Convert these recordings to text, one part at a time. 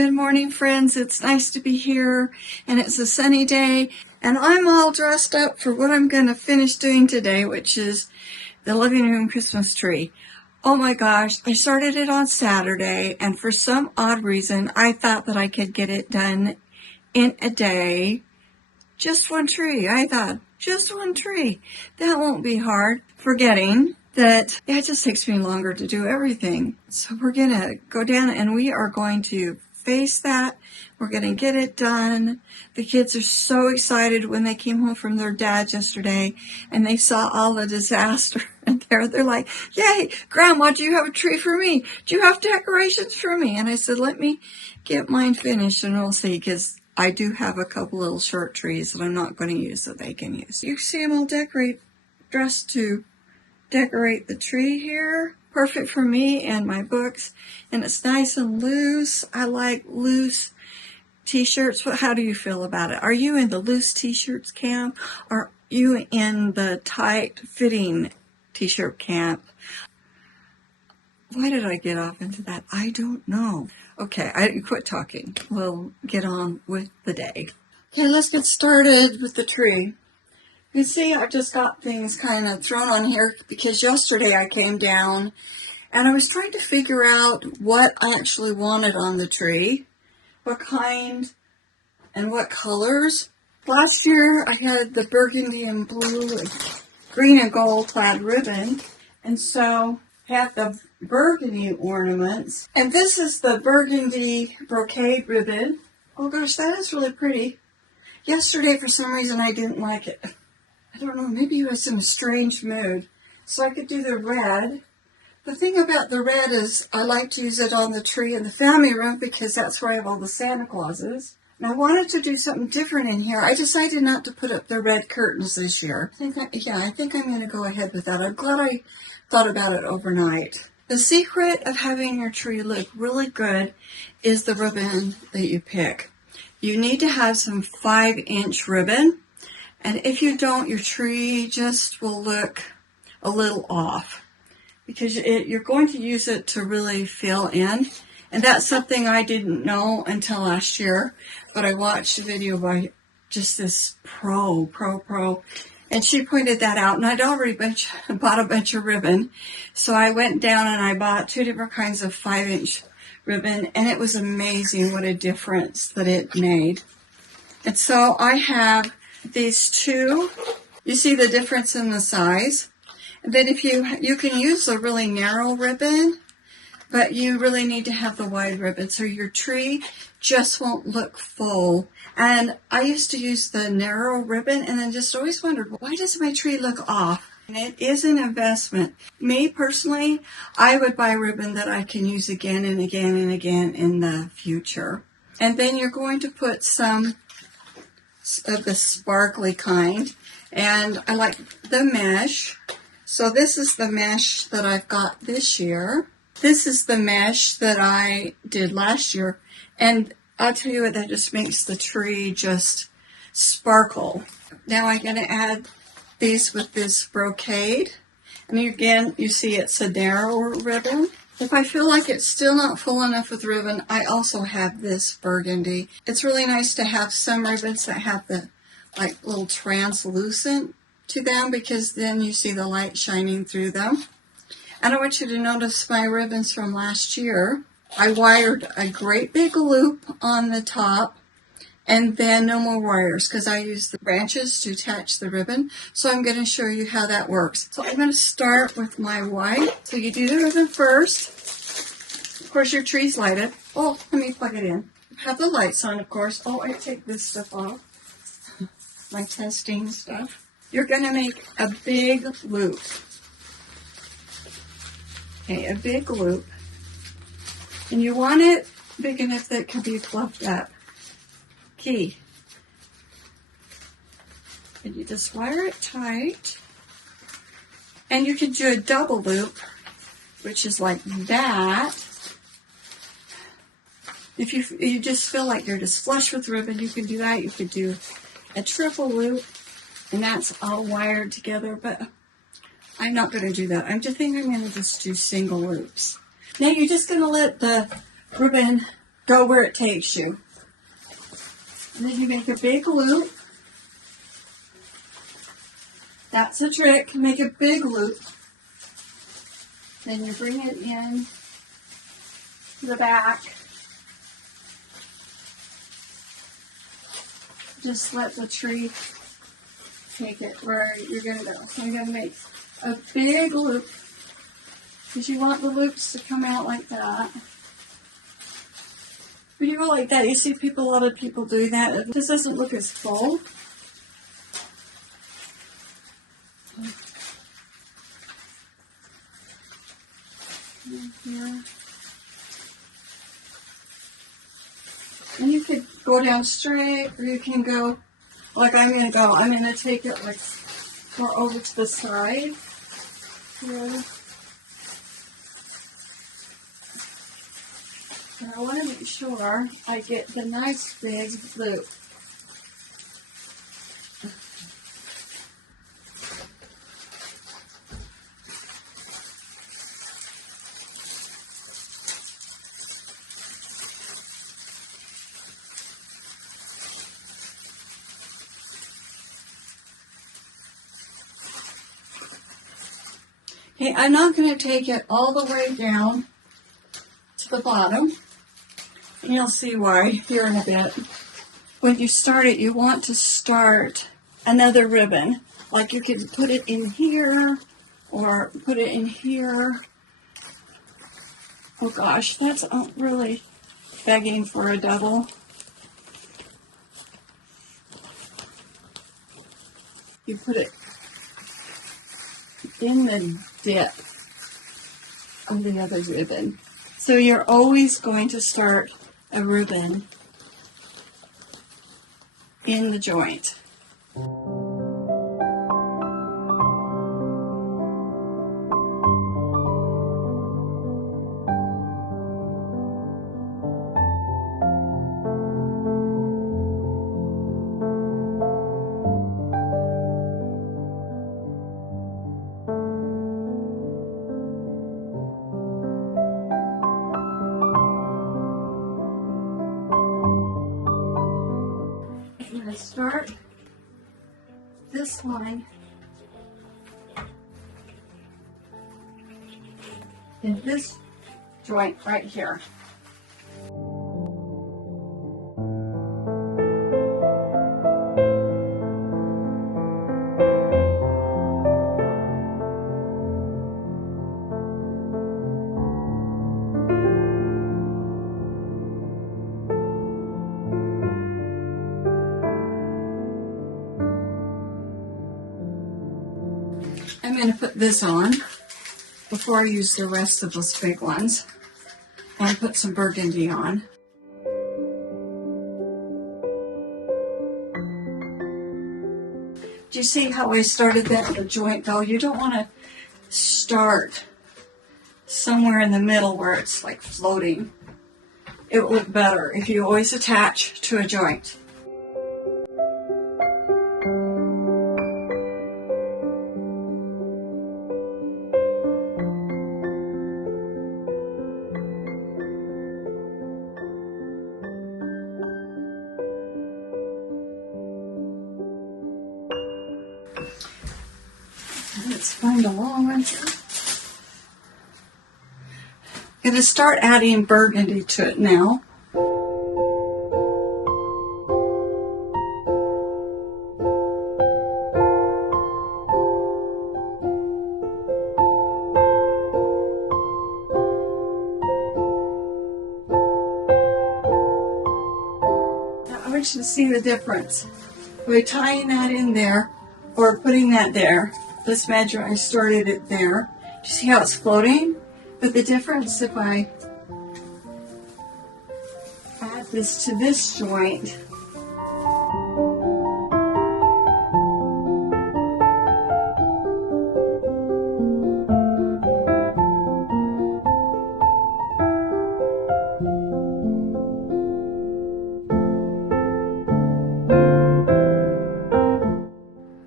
Good morning, friends. It's nice to be here, and it's a sunny day, and I'm all dressed up for what I'm going to finish doing today, which is the living room Christmas tree. Oh my gosh, I started it on Saturday, and for some odd reason, I thought that I could get it done in a day. Just one tree. I thought, just one tree. That won't be hard. Forgetting that it just takes me longer to do everything. So we're going to go down and we are going to face that. We're going to get it done. The kids are so excited when they came home from their dad yesterday and they saw all the disaster. And they're like, yay, Grandma, do you have a tree for me? Do you have decorations for me? And I said, let me get mine finished and we'll see, because I do have a couple little short trees that I'm not going to use that they can use. You see them all dressed to decorate the tree here. Perfect for me and my books. And it's nice and loose. I like loose t-shirts. How do you feel about it? Are you in the loose t-shirts camp? Or are you in the tight fitting t-shirt camp? Why did I get off into that? I don't know. Okay, I quit talking. We'll get on with the day. Okay, let's get started with the tree. You see, I've just got things kind of thrown on here because yesterday I came down and I was trying to figure out what I actually wanted on the tree, what kind and what colors. Last year I had the burgundy and blue and green and gold plaid ribbon, and so I had the burgundy ornaments, and this is the burgundy brocade ribbon. Oh gosh, that is really pretty. Yesterday for some reason I didn't like it. I don't know, maybe I was in a strange mood. So I could do the red. The thing about the red is I like to use it on the tree in the family room because that's where I have all the Santa Clauses. And I wanted to do something different in here. I decided not to put up the red curtains this year. I think I'm going to go ahead with that. I'm glad I thought about it overnight. The secret of having your tree look really good is the ribbon that you pick. You need to have some 5-inch ribbon. And if you don't, your tree just will look a little off because you're going to use it to really fill in. And that's something I didn't know until last year, but I watched a video by just this pro, and she pointed that out, and I'd already bought a bunch of ribbon. So I went down and I bought 2 different kinds of 5-inch ribbon, and it was amazing what a difference that it made. And so I have these two. You see the difference in the size. And then if you can use a really narrow ribbon, but you really need to have the wide ribbon so your tree just won't look full. And I used to use the narrow ribbon and then just always wondered, why does my tree look off? And it is an investment. Me personally, I would buy ribbon that I can use again and again and again in the future. And then you're going to put some of the sparkly kind, and I like the mesh. So this is the mesh that I've got this year. This is the mesh that I did last year, and I'll tell you what, that just makes the tree just sparkle. Now I'm going to add these with this brocade, and again you see it's a narrower ribbon. If I feel like it's still not full enough with ribbon, I also have this burgundy. It's really nice to have some ribbons that have the little translucent to them because then you see the light shining through them. And I want you to notice my ribbons from last year. I wired a great big loop on the top and then no more wires because I used the branches to attach the ribbon. So I'm going to show you how that works. So I'm going to start with my white. So you do the ribbon first. Of course, your tree's lighted. Oh, let me plug it in. Have the lights on, of course. Oh, I take this stuff off. My testing stuff. You're going to make a big loop. Okay, a big loop. And you want it big enough that it can be fluffed up. Key. And you just wire it tight. And you can do a double loop, which is like that. If you just feel like you're just flush with ribbon, you can do that. You could do a triple loop, and that's all wired together, but I'm not going to do that. I'm going to just do single loops. Now you're just going to let the ribbon go where it takes you. And then you make a big loop. That's a trick, make a big loop. Then you bring it in to the back. Just let the tree take it where you're going to go. So I'm going to make a big loop because you want the loops to come out like that. When you go like that, you see a lot of people do that. It just doesn't look as full. Here. And you could go down straight, or you can go like I'm going to go. I'm going to take it like more over to the side here. And I want to make sure I get the nice big loop. Okay, I'm not going to take it all the way down to the bottom. And you'll see why here in a bit. When you start it, you want to start another ribbon. Like you could put it in here or put it in here. Oh gosh, that's really begging for a double. You put it in the dip of the other ribbon. So you're always going to start a ribbon in the joint. Start this line in this joint right here. I'm going to put this on before I use the rest of those big ones. And put some burgundy on. Do you see how I started that with a joint though? You don't want to start somewhere in the middle where it's like floating. It will look better if you always attach to a joint. Let's find a long one here. I'm going to start adding burgundy to it now. Now, I want you to see the difference by tying that in there or putting that there. This measure, I started it there. Do you see how it's floating? But the difference if I add this to this joint,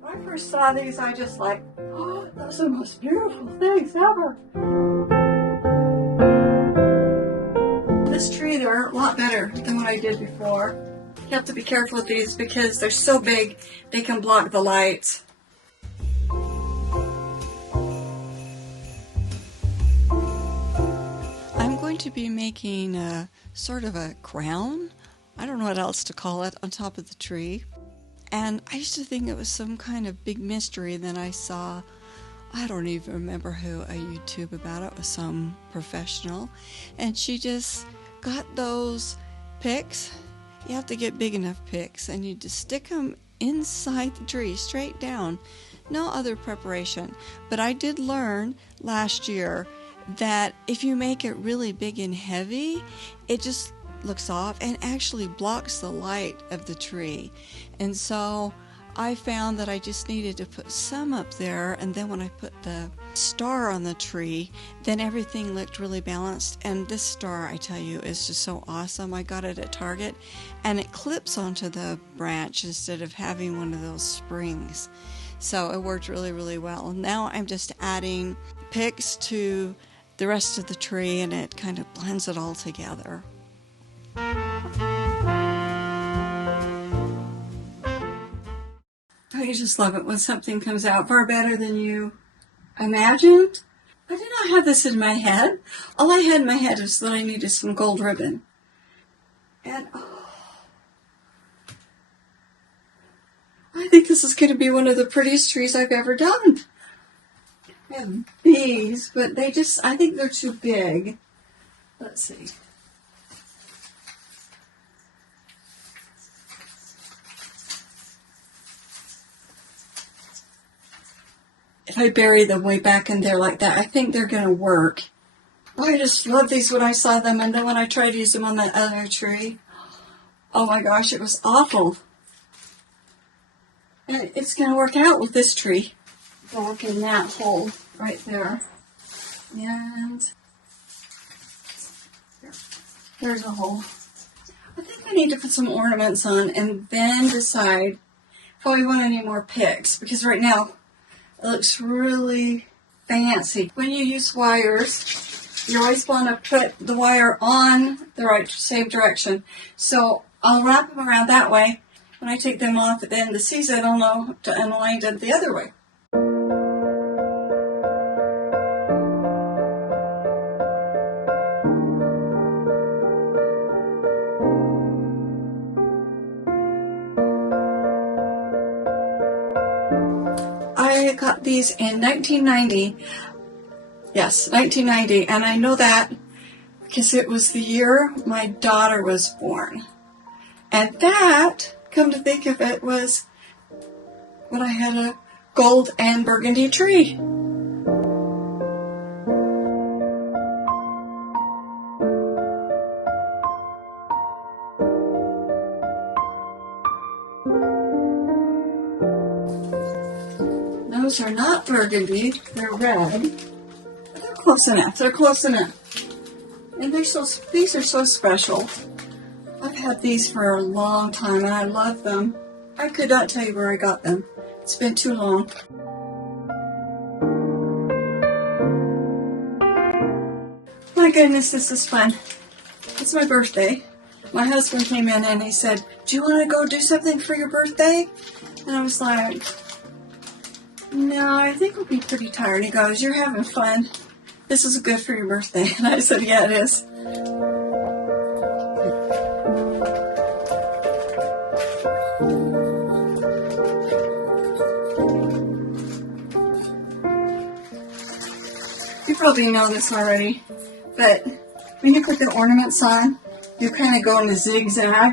when I first saw these, I just like, oh, those are the most beautiful things ever. This tree, they're a lot better better than what I did before. You have to be careful with these because they're so big they can block the lights. I'm going to be making a sort of a crown, I don't know what else to call it, on top of the tree. And I used to think it was some kind of big mystery. Then I saw, I don't even remember who, a YouTube about it. It was some professional. And she just got those picks. You have to get big enough picks. And you just stick them inside the tree, straight down. No other preparation. But I did learn last year that if you make it really big and heavy, it just looks off and actually blocks the light of the tree. And so I found that I just needed to put some up there, and then when I put the star on the tree, then everything looked really balanced. And this star, I tell you, is just so awesome. I got it at Target, and it clips onto the branch instead of having one of those springs. So it worked really, really well. And now I'm just adding picks to the rest of the tree, and it kind of blends it all together. I just love it when something comes out far better than you imagined. I did not have this in my head. All I had in my head is that I needed some gold ribbon. And I think this is going to be one of the prettiest trees I've ever done. I have these, but I think they're too big. Let's see. If I bury them way back in there like that, I think they're going to work. I just love these when I saw them, and then when I tried to use them on that other tree, oh my gosh, it was awful. And it's going to work out with this tree. Back in that hole right there. And there's a hole. I think I need to put some ornaments on and then decide if I want any more picks, because right now it looks really fancy. When you use wires, you always want to put the wire on the same direction. So I'll wrap them around that way. When I take them off at the end of the season, I'll know to unwind them the other way. I got these in 1990. Yes, 1990. And I know that because it was the year my daughter was born. And that, come to think of it, was when I had a gold and burgundy tree. Those are not burgundy, they're red. But they're close enough, they're close enough. And these are so special. I've had these for a long time and I love them. I could not tell you where I got them. It's been too long. My goodness, this is fun. It's my birthday. My husband came in and he said, "Do you want to go do something for your birthday?" And I was like, "No, I think we'll be pretty tired." He goes, "You're having fun. This is good for your birthday." And I said, "Yeah, it is." You probably know this already, but when you put the ornaments on, you kind of go in a zigzag.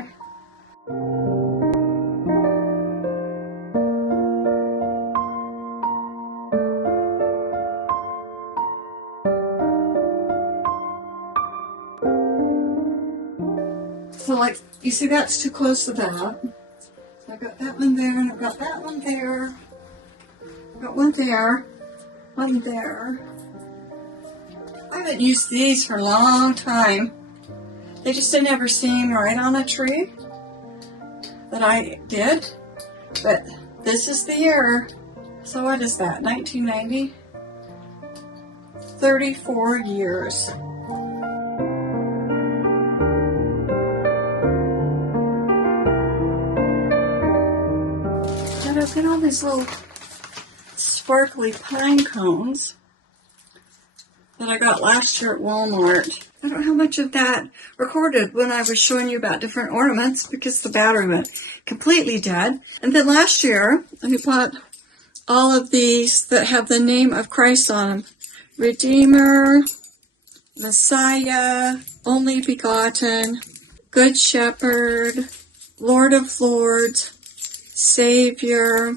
So like, you see that's too close to that. So I've got that one there, and I've got that one there. I've got one there, one there. I haven't used these for a long time. They just didn't ever seem right on a tree that I did. But this is the year. So what is that, 1990? 34 years. I've got all these little sparkly pine cones that I got last year at Walmart. I don't have much of that recorded when I was showing you about different ornaments because the battery went completely dead. And then last year, I bought all of these that have the name of Christ on them. Redeemer, Messiah, Only Begotten, Good Shepherd, Lord of Lords, Savior,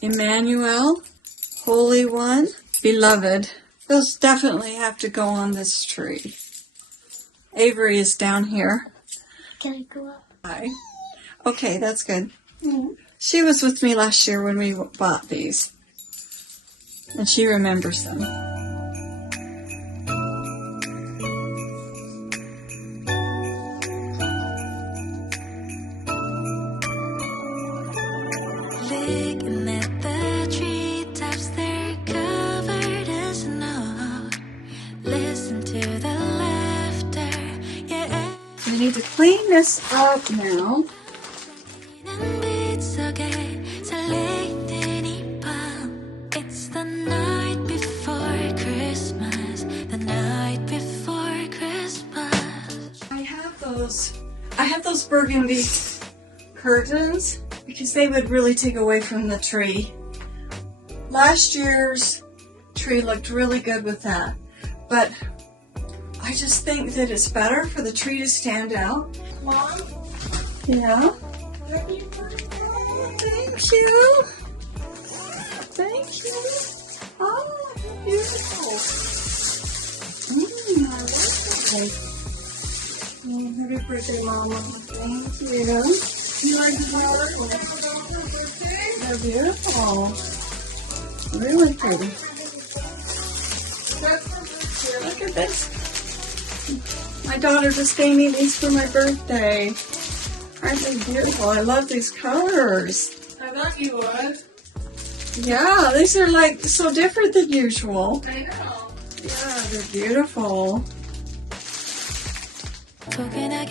Emmanuel, Holy One, Beloved. Those definitely have to go on this tree. Avery is down here. Can I go up? Hi. Okay, that's good. She was with me last year when we bought these. And she remembers them. Looking at the treetops, they're covered in snow. Listen to the laughter, yeah. We need to clean this up now. It's okay, so late it's the night before Christmas, the night before Christmas. I have those burgundy curtains because they would really take away from the tree. Last year's tree looked really good with that, but I just think that it's better for the tree to stand out. Mom, Yeah? happy birthday. Thank you. Thank you. Oh, beautiful. I like it. Oh, happy birthday, Mama. Thank you. You like the flowers? They're beautiful. Really pretty. Look at this. My daughter just gave me these for my birthday. Aren't they beautiful? I love these colors. I thought you would. Yeah, these are like so different than usual. I know. Yeah, they're beautiful. Coconut